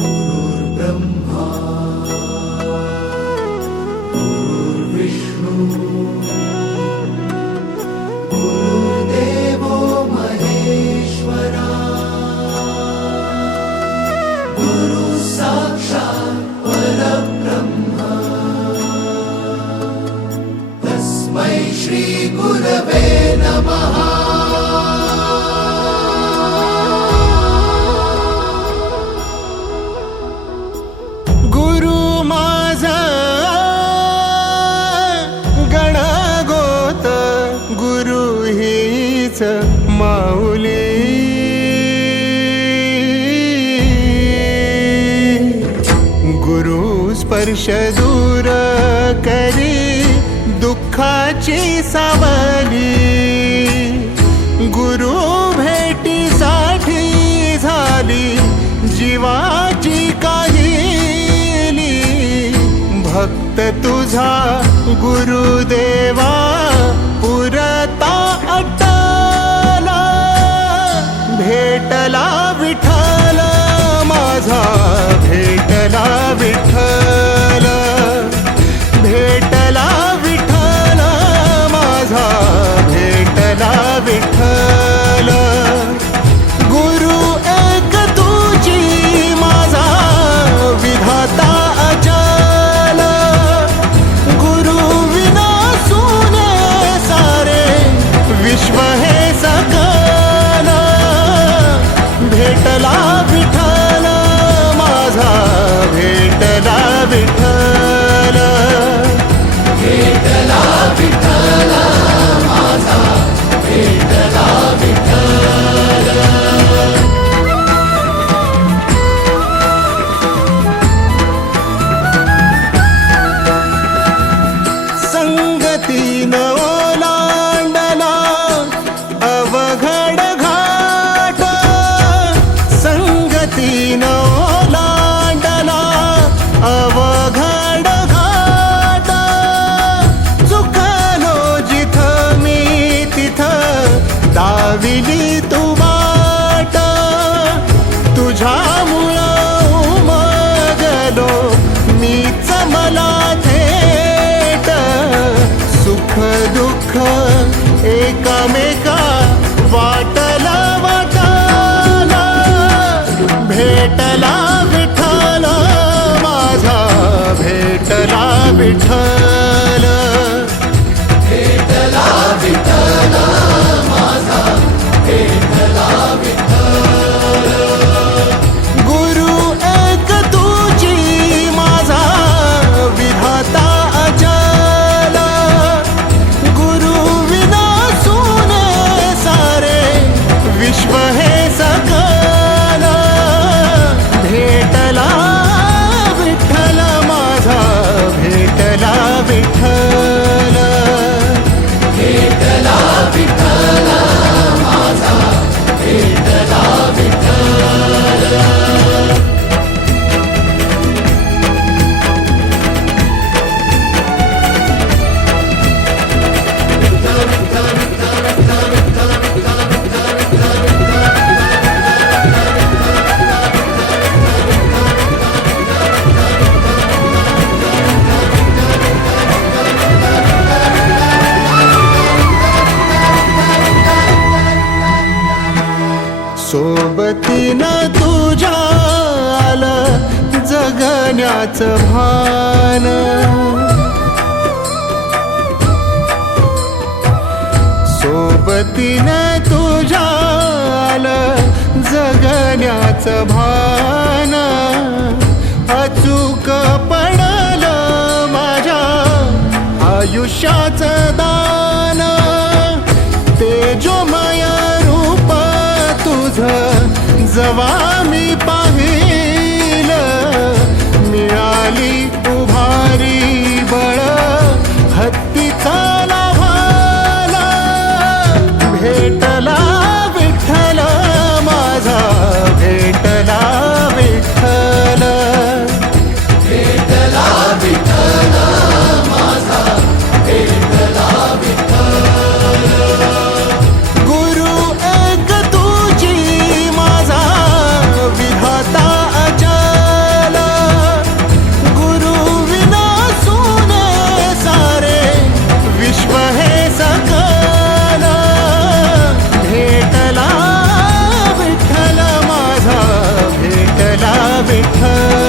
गुरुर्ब्रह्मा गुरुर्विष्णू गुरुर्देवो महेश्वरा गुरु साक्षात् परब्रह्म तस्मै श्री गुरवे नमः। माऊली गुरु स्पर्श दूर करी दुःखाची सावली, गुरु भेटीसाठी झाली जीवाची काहिली। भक्त तुझा गुरुदेवा पुरता अट्टला, भेटला विठ्ठल माझा, भेटला विठ्ठल, भेटला विठ्ठल माझा, भेटला विठ्ठल। गुरु एक तुझी माझा विधाता अचल, गुरु विना सुने सारे विश्व हे सकल। भेटला विठ्ठल माझा, भेटला विठ्ठल, भेटला विठ्ठल माझा, भेटला विठ्ठल। संगतीन ओलांडला अवघड घाट, संगतीन ओलांडला अवघड घाट। चुकलो जिथं मी तिथं दाविली तू वाट, तुझ्यामुळं उमगलो मीच मला थेट। सुख दुःख एकामेका वाटला वाटाला, भेटला विठ्ठल माझा, भेटला विठ्ठल, भेटला विठ्ठल माझा, भेटला विठ्ठल। गुरु एक तुझी माझा विधाता अचल, गुरु विना सुने सारे विश्व हे सकल। भेटला विठ्ठल माझा, भेटला विठ्ठल, भेटला विठ्ठल माझा, भेटला विठ्ठल। सोबतीनं तुझ्या आलं जगण्याचं भान, सोबतीनं तुझ्या आलं जगण्याचं भान। अचूक पडलं माझ्या आयुष्याचं दान, तेजोमय रूप तुझं जवा मी पाहिलं, मिळाली उभारी बळ हत्तीचा लाभाला। भेटला विठ्ठल माझा, भेटला विठ्ठल, भेटला विठ्ठल माझा, भेटला विठ्ठल। गुरु एक तुझी माझा विठ्ठल